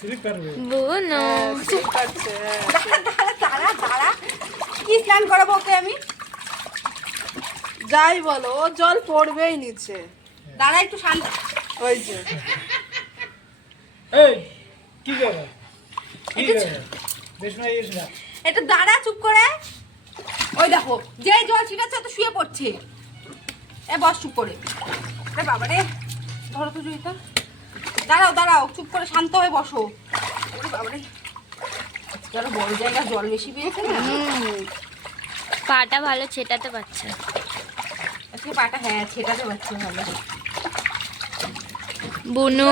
বুনু দাঁড়া দাঁড়া, কি স্নান করাবো ওকে আমি? যাই বলো, ও জল পড়বেই নিচে। দাঁড়া একটু শান্ত। ওই যে এই কি করে কি করে বেশ না ইস না একটু দাঁড়া চুপ করে। ওই দেখো যে জল ছিটাচ্ছে তো শুয়ে পড়ছে। এ বস চুপ করে। আরে বাবা রে, ধরো তো জয়িতা। দাঁড়াও দাঁড়াও, চুপ করে শান্ত হয়ে বসো। আরে বাবা রে, আজকে আরো বড় জায়গায় জল বেশি পেয়েছে না। পাটা ভালো ছেটাতে পারছে। আজকে পাটা হ্যাঁ ছেটাতে পারছে ভালো। বুনু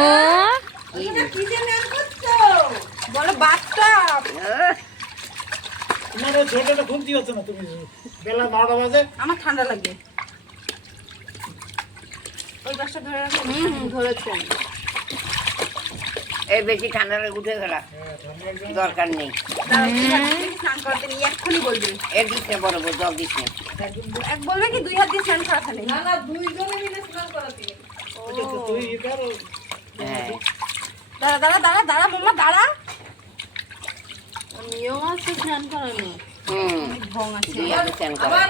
কি যে নাম করছো? বলো বাচ্চা। তোমার ওই ছোটটা খুলতে হচ্ছে না, তুমি বেলা 12টা বাজে। আমার ঠান্ডা লাগে। ওই পাশটা ধরে রাখো। ধরেছেন। এই বেশি ঠান্ডা লাগে উঠে গেল, দরকার নেই। স্নান করতে নিয়ে এক্ষুনি বলবে। এর দিস না বড় বড় জল দিস না। এক বলবে কি 2 হাত দিয়ে স্নান করাতে নেই। না না, দুইজনে মিলে স্নান করাতে। তুই ই কর। হ্যাঁ দাঁড়া দাঁড়া দাঁড়া দাঁড়া মাম্মা দাঁড়া। নিয়ম আছে স্নান করানো। ঢং আছে। দুই হাতে স্নান করা। আবার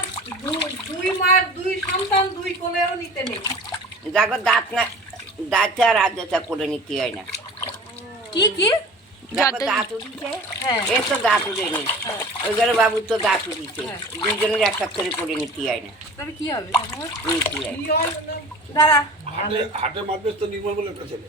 দুই মার 2 সন্তান 2 কোলেও নিতে নেই। যাগো দাঁত না, দাঁত আর আদ্যতা করে নিতে হয় না। কি কি? যাগো যত- দাঁত উঠিছে, হ্যাঁ। এর তো দাঁত উঠেনি, ওই ঘরে বাবুর তো দাঁত উঠিছে, দুইজনের একসাথে করে করে নিতে হয় না, তবে কি হবে? নিতে হয়। দাঁড়া। হাটে মারবে তো নির্মল বলে একটা ছেলে